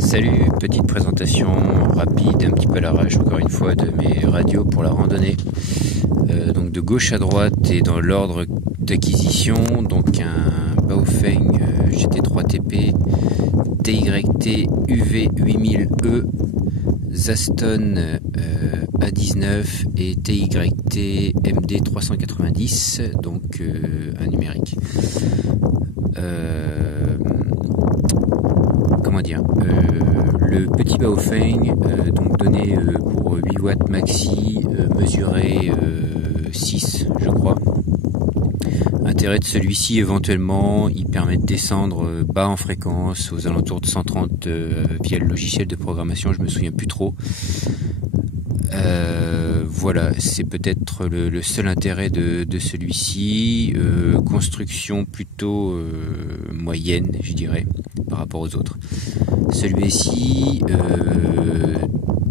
Salut, petite présentation rapide, un petit peu à l'arrache encore une fois de mes radios pour la randonnée. Donc de gauche à droite et dans l'ordre d'acquisition, donc un Baofeng GT3TP, TYT UV8000E, Zaston A19 et TYT MD390, donc un numérique. Le petit Baofeng, donc donné pour 8 watts maxi, mesuré 6 je crois. Intérêt de celui-ci éventuellement, il permet de descendre bas en fréquence aux alentours de 130 via le logiciel de programmation, je me souviens plus trop. Voilà, c'est peut-être le seul intérêt de celui-ci. Construction plutôt moyenne, je dirais, par rapport aux autres. Celui-ci,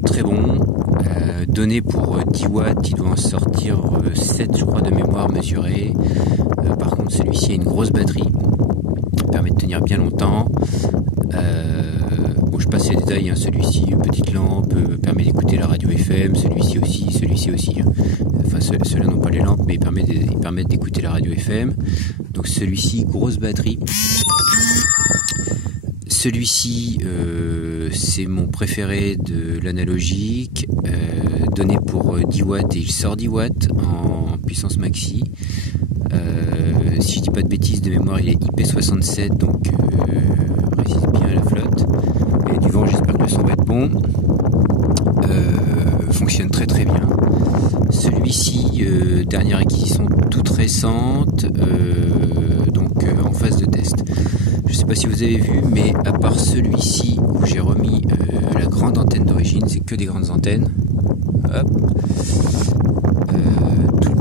très bon. Donné pour 10 watts, il doit en sortir 7, je crois, de mémoire mesurée. Par contre, celui-ci a une grosse batterie. Permet de tenir bien longtemps. Bon, je passe les détails, hein. Celui-ci, petite lampe, permet d'écouter la radio FM, celui-ci aussi. Hein. Enfin, ceux-là n'ont pas les lampes, mais ils permettent d'écouter la radio FM. Donc celui-ci, grosse batterie. Celui-ci, c'est mon préféré de l'analogique, donné pour 10 watts et il sort 10 watts en puissance maxi. Si je dis pas de bêtises, de mémoire, il est IP67, donc résiste bien à la flotte. Et du vent, j'espère que le son va être bon. Fonctionne très très bien. Celui-ci, dernière acquisition toute récente, donc en phase de test. Je sais pas si vous avez vu, mais à part celui-ci où j'ai remis la grande antenne d'origine, c'est que des grandes antennes. Hop.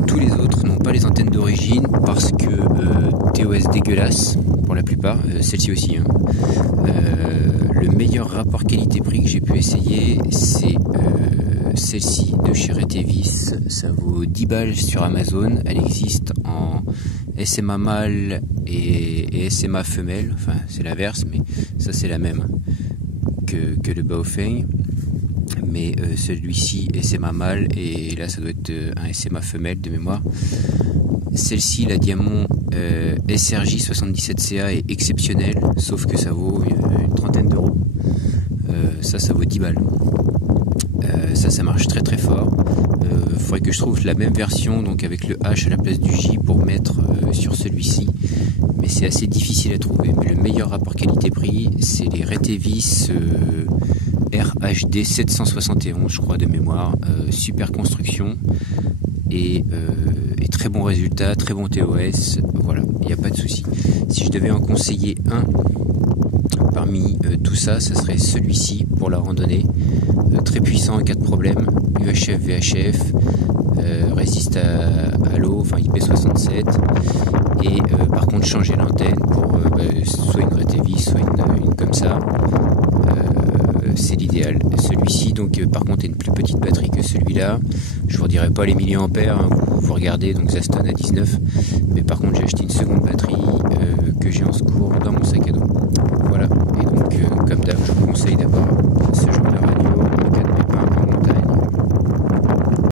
Tous les autres n'ont pas les antennes d'origine parce que TOS dégueulasse pour la plupart, celle-ci aussi. Hein. Le meilleur rapport qualité-prix que j'ai pu essayer, c'est celle-ci de chez Retevis. Ça vaut 10 balles sur Amazon. Elle existe en SMA mâle et SMA femelle. Enfin, c'est l'inverse, mais ça c'est la même que le Baofeng. Mais celui-ci SMA mâle et là ça doit être un SMA femelle de mémoire. Celle-ci, la Diamond SRJ 77CA est exceptionnelle, sauf que ça vaut une trentaine d'euros. Ça vaut 10 balles. Ça marche très très fort. Faudrait que je trouve la même version, donc avec le H à la place du J pour mettre sur celui-ci. Mais c'est assez difficile à trouver. Mais le meilleur rapport qualité-prix, c'est les Retevis RHD 771, je crois, de mémoire. Super construction et très bon résultat, très bon TOS. Voilà, il n'y a pas de souci. Si je devais en conseiller un parmi tout ça, ça serait celui-ci pour la randonnée. Très puissant en cas de problème. UHF, VHF, résiste à l'eau, enfin IP67. Et par contre, changer l'antenne pour soit une Retevis, soit une comme ça. C'est l'idéal. Celui-ci, donc, par contre, a une plus petite batterie que celui-là. Je vous redirai pas les milliampères, hein, vous regardez, donc Zaston à 19. Mais par contre, j'ai acheté une seconde batterie que j'ai en secours dans mon sac à dos. Voilà. Et donc, comme d'hab, je vous conseille d'avoir ce genre de radio.